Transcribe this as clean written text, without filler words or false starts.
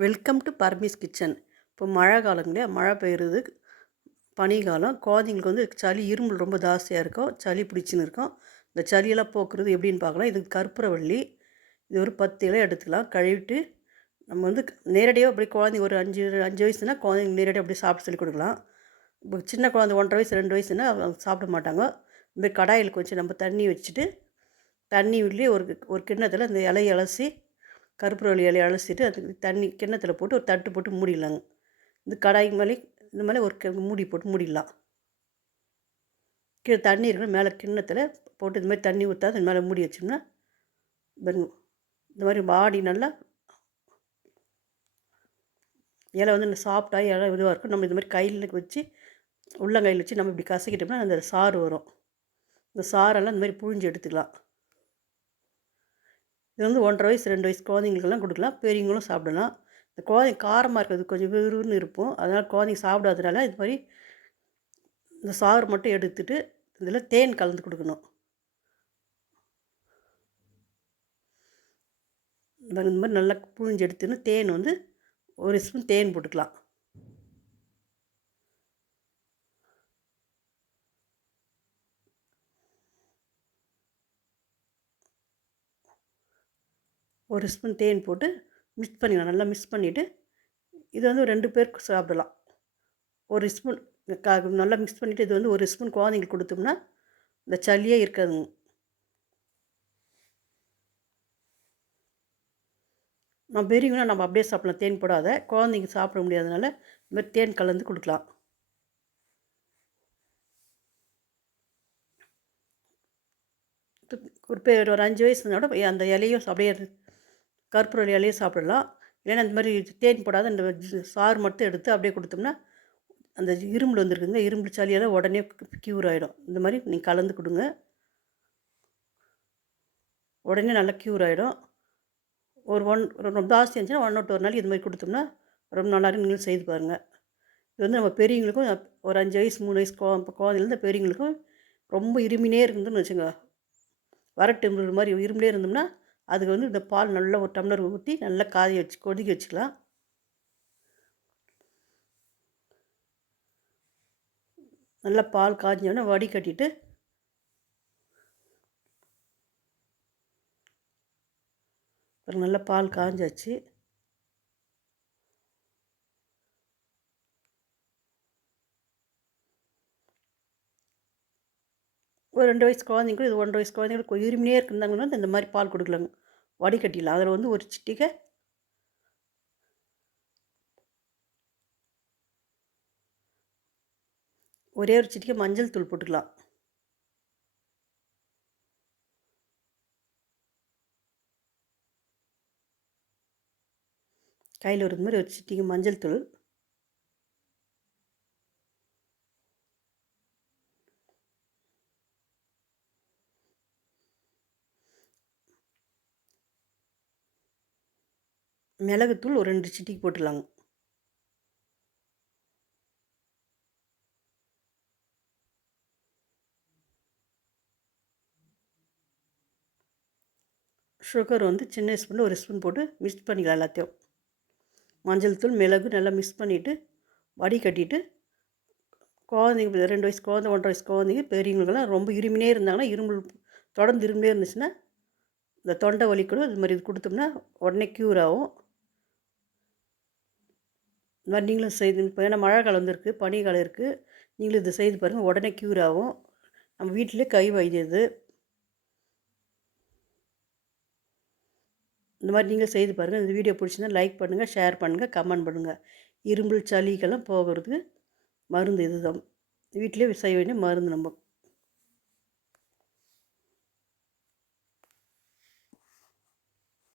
Welcome to permits kitchen. இப்போ மழை காலம் இல்லையா, மழை பெய்யுறது, பனிக்காலம். குழந்தைங்களுக்கு வந்து சளி இருமல் ரொம்ப ஜாஸ்தியாக இருக்கும், சளி பிடிச்சின்னு இருக்கும். இந்த சளியெல்லாம் போக்குறது எப்படின்னு பார்க்கலாம். இதுக்கு கற்பூரவள்ளி, இது ஒரு 10 இலை எடுத்துக்கலாம். கழுவிட்டு நம்ம வந்து நேரடியாக அப்படி குழந்தைங்க ஒரு 5 வயசுனா குழந்தைங்க நேரடியாக அப்படியே சாப்பிட சொல்லி கொடுக்கலாம். இப்போ சின்ன குழந்தை 1.5 வயசு 2 வயசுனா அவங்க சாப்பிட மாட்டாங்க. இதுமாதிரி கடாயில் கொஞ்சம் நம்ம தண்ணி வச்சுட்டு, தண்ணி உள்ளே ஒரு ஒரு கிண்ணத்தில் இந்த இலையை அலசி, கற்பூரவள்ளி இலையை அலசிட்டு அதுக்கு தண்ணி கிண்ணத்தில் போட்டு ஒரு தட்டு போட்டு மூடிடலாங்க. இந்த கடாய் மேலே இந்த மாதிரி ஒரு மூடி போட்டு மூடிடலாம். கீழே தண்ணி இருக்கணும், மேலே கிண்ணத்தில் போட்டு இந்த மாதிரி தண்ணி ஊற்றாது இது மேலே மூடி வச்சோம்னா இந்த மாதிரி வாடி நல்லா இலை வந்து சாப்பிட்டா இலை இதுவாக இருக்கும். நம்ம இந்த மாதிரி கையில் வச்சு உள்ளங்கையில் வச்சு நம்ம இப்படி கசக்கிட்டோம்னா அந்த சாறு வரும். இந்த சாரெல்லாம் இந்த மாதிரி புழிஞ்சு எடுத்துக்கலாம். இது வந்து 1.5 வயசு 2 வயசு குழந்தைங்களுக்கெல்லாம் கொடுக்கலாம், பெரியவங்களும் சாப்பிடலாம். இந்த குழந்தைங்க காரமாக இருக்கிறது கொஞ்சம் விறுவிறுன்னு இருக்கும், அதனால் குழந்தைங்க சாப்பிடாதனால இது மாதிரி இந்த சாறு மட்டும் எடுத்துட்டு இதில் தேன் கலந்து கொடுக்கணும். இந்த மாதிரி நல்லா புழிஞ்சு எடுத்துன்னு தேன் வந்து 1 ஸ்பூன் தேன் போட்டுக்கலாம். ஒரு ஸ்பூன் தேன் போட்டு மிக்ஸ் பண்ணிக்கலாம். நல்லா மிக்ஸ் பண்ணிவிட்டு இது வந்து 2 பேருக்கு சாப்பிடலாம். 1 ஸ்பூன் நல்லா மிக்ஸ் பண்ணிவிட்டு இது வந்து 1 ஸ்பூன் குழந்தைங்களுக்கு கொடுத்தோம்னா இந்த சளியே இருக்காதுங்க. பெரியவங்கன்னா நம்ம அப்படியே சாப்பிடலாம், தேன் போடாத. குழந்தைங்க சாப்பிட முடியாதனால இந்த மாதிரி தேன் கலந்து கொடுக்கலாம். ஒரு 5 வயசுனோட அந்த இலையும் அப்படியே கற்பூரவள்ளி இலையும் சாப்பிடலாம். இல்லைன்னா இந்த மாதிரி தேன் போடாத இந்த சாறு மட்டும் எடுத்து அப்படியே கொடுத்தோம்னா அந்த இருமல் வந்துருக்குங்க, இருமல் சளியெல்லாம் உடனே க்யூர் ஆகிடும். இந்த மாதிரி நீங்கள் கலந்து கொடுங்க, உடனே நல்லா க்யூர் ஆகிடும். ரொம்ப ஜாஸ்தி இருந்துச்சுன்னா 1 or 2 நாளைக்கு இது மாதிரி கொடுத்தோம்னா ரொம்ப நல்லாயிருக்கும். நீங்களும் செய்து பாருங்கள். இது வந்து நம்ம பெரியவங்களுக்கும் ஒரு 5 வயசு 3 வயசு குழந்தைலேருந்து பெரியவங்களுக்கும் ரொம்ப இருமினே இருக்குதுன்னு வச்சுங்க, வறட்டு மாதிரி இருமிலே இருந்தோம்னா அதுக்கு வந்து இந்த பால் நல்லா ஒரு டம்ளர் ஊற்றி நல்லா காய வச்சு கொதிக்க வச்சுக்கலாம். நல்லா பால் காய்ஞ்சோடனே வடிகட்டிட்டு நல்லா பால் காய்ஞ்சாச்சு. ஒரு 2 வயசு குழந்தைங்களுக்கும் இது 1.5 வயசு குழந்தைங்களுக்கு இருமினே இருக்குந்தாங்கன்னா இந்த மாதிரி பால் கொடுக்கலாங்க, வடிகட்டிடலாம். அதில் வந்து ஒரு சிட்டிகை ஒரே ஒரு சிட்டிகை மஞ்சள் தூள் போட்டுக்கலாம். கையில் ஒரு மாதிரி ஒரு சிட்டிகை மஞ்சள் தூள், மிளகுத்தூள் ஒரு 2 சிட்டிகை போட்டுடலாங்க. சுகர் வந்து சின்ன ஸ்பூனில் 1 ஸ்பூன் போட்டு மிக்ஸ் பண்ணிக்கலாம் எல்லாத்தையும். மஞ்சள் தூள் மிளகு நல்லா மிக்ஸ் பண்ணிவிட்டு வடிகட்டிட்டு குழந்தைங்க 2 வயசு குழந்தை 1.5 வயசு குழந்தைங்க பெரியவங்களுக்கெல்லாம் ரொம்ப இருமினே இருந்தாங்கன்னா, இருமல் தொடர்ந்து இருமினே இருந்துச்சுன்னா இந்த தொண்டை வலி கூட இது மாதிரி இது கொடுத்தோம்னா உடனே க்யூர் ஆகும். இந்த மாதிரி நீங்களும் செய்து இப்போ ஏன்னா மழை காலம் வந்துருக்கு, பனிக்காலம் இருக்குது, நீங்களும் இதை செய்து பாருங்கள், உடனே க்யூர் ஆகும். நம்ம வீட்டிலே கை வைத்தியம் இது. இந்த மாதிரி நீங்களும் செய்து பாருங்கள். இந்த வீடியோ பிடிச்சிருந்தா லைக் பண்ணுங்கள், ஷேர் பண்ணுங்கள், கமெண்ட் பண்ணுங்கள். இருமல் சளிக்கெல்லாம் போகிறதுக்கு மருந்து இதுதான், வீட்டிலே செய்ய வேண்டிய மருந்து நம்ம.